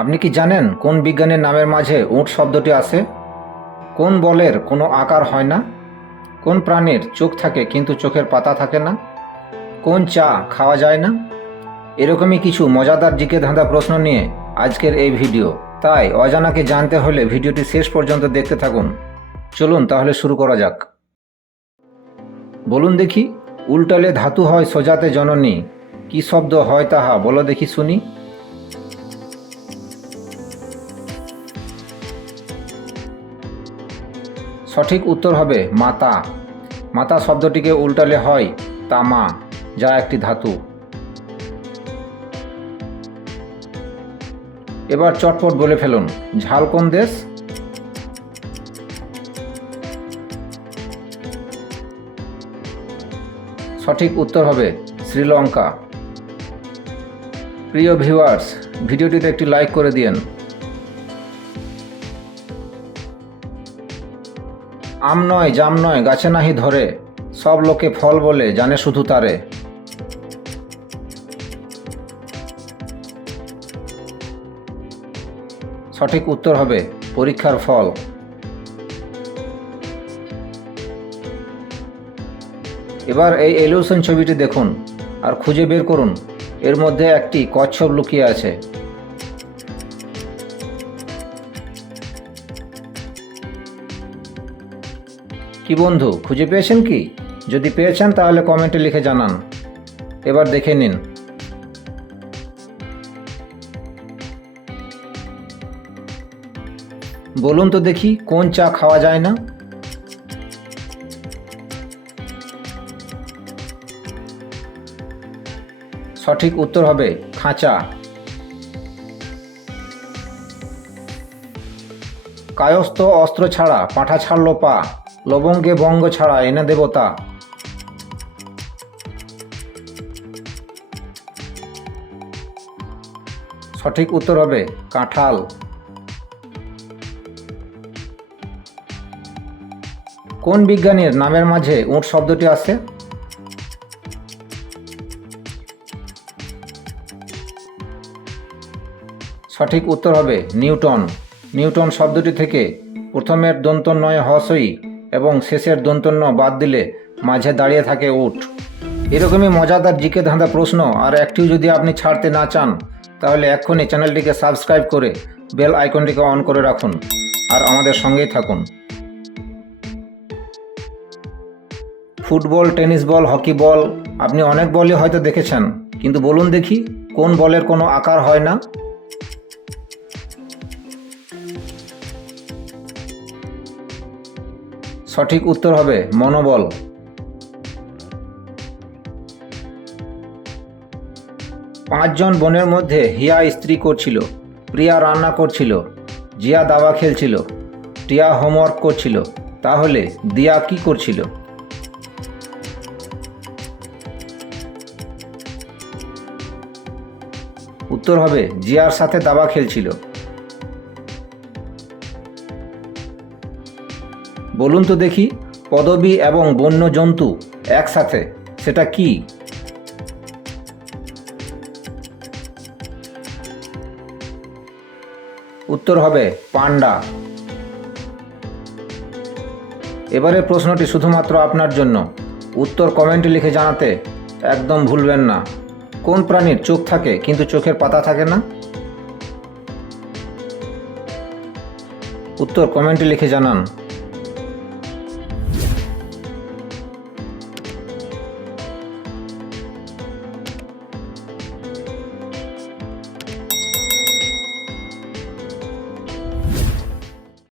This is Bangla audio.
আপনি কি জানেন কোন বিজ্ঞানের নামের মাঝে উট শব্দটি আসে? কোন বলের কোনো আকার হয় না? কোন প্রাণীর চোখ থাকে কিন্তু চোখের পাতা থাকে না? কোন চা খাওয়া যায় না? এরকমই কিছু মজাদার জিকে ধাঁধা প্রশ্ন নিয়ে আজকের এই ভিডিও। তাই অজানাকে জানতে হলে ভিডিওটি শেষ পর্যন্ত দেখতে থাকুন। চলুন তাহলে শুরু করা যাক। বলুন দেখি, উল্টালে ধাতু হয় সোজাতে জননী, কি শব্দ হয় তাহা বলো দেখি শুনি। সঠিক উত্তর হবে মাতা। মাতা শব্দটিকে উল্টালে হয় তামা, যা একটি ধাতু। এবার চটপট বলে ফেলুন, ঝাল কোন দেশ? সঠিক উত্তর হবে শ্রীলঙ্কা। প্রিয় ভিউয়ার্স, ভিডিওটিতে একটি লাইক করে দিন। আম নয় জাম নয় গাছে নাহি ধরে, সব লোকে ফল বলে জানে শুধু তারে। সঠিক উত্তর হবে পরীক্ষার ফল। এবার এই এলিউশন ছবিটি দেখুন আর খুঁজে বের করুন এর মধ্যে একটি কচ্ছপ লুকিয়ে আছে। কি বন্ধু, খুঁজে পেয়েছেন কি? যদি পেয়েছেন তাহলে কমেন্টে লিখে জানান। এবার দেখে নিন। বলুন তো দেখি, কোন চা খাওয়া যায় না? সঠিক উত্তর হবে খাঁচা। কায়স্থ অস্ত্র ছাড়া পাঁঠা ছাড়লো পা, লবঙ্গে ভঙ্গ ছাড়া এনে দেবতা। সঠিক উত্তর হবে কাঁঠাল। কোন বিজ্ঞানীর নামের মাঝে উট শব্দটি আসে? সঠিক উত্তর হবে নিউটন। নিউটন শব্দটি থেকে প্রথমের দন্তন্বয় হ্রস্বই এবং শেষের দন্তন্য বাদ দিলে মাঝে দাঁড়িয়ে থাকে উট। এরকমই মজাদার জিকে ধাঁধা প্রশ্ন আর একটিও যদি আপনি ছাড়তে না চান তাহলে এক্ষুনি চ্যানেলটিকে সাবস্ক্রাইব করে বেল আইকনটিকে অন করে রাখুন আর আমাদের সঙ্গেই থাকুন। ফুটবল, টেনিস বল, হকি বল, আপনি অনেক বলই হয়তো দেখেছেন, কিন্তু বলুন দেখি কোন বলের কোনো আকার হয় না? সঠিক উত্তর হবে মনোবল। পাঁচজন বোনের মধ্যে হিয়া ইস্ত্রি করছিল, প্রিয়া রান্না করছিল, জিয়া দাবা খেলছিল, টিয়া হোমওয়ার্ক করছিল, তাহলে দিয়া কি করছিল? উত্তর হবে জিয়ার সাথে দাবা খেলছিল। বলুন তো দেখি, পদবী এবং বন্য জন্তু একসাথে, সেটা কি? উত্তর হবে পান্ডা। এবারে প্রশ্নটি শুধুমাত্র আপনার জন্য, উত্তর কমেন্টে লিখে জানাতে একদম ভুলবেন না। কোন প্রাণীর চোখ থাকে কিন্তু চোখের পাতা থাকে না? উত্তর কমেন্টে লিখে জানান।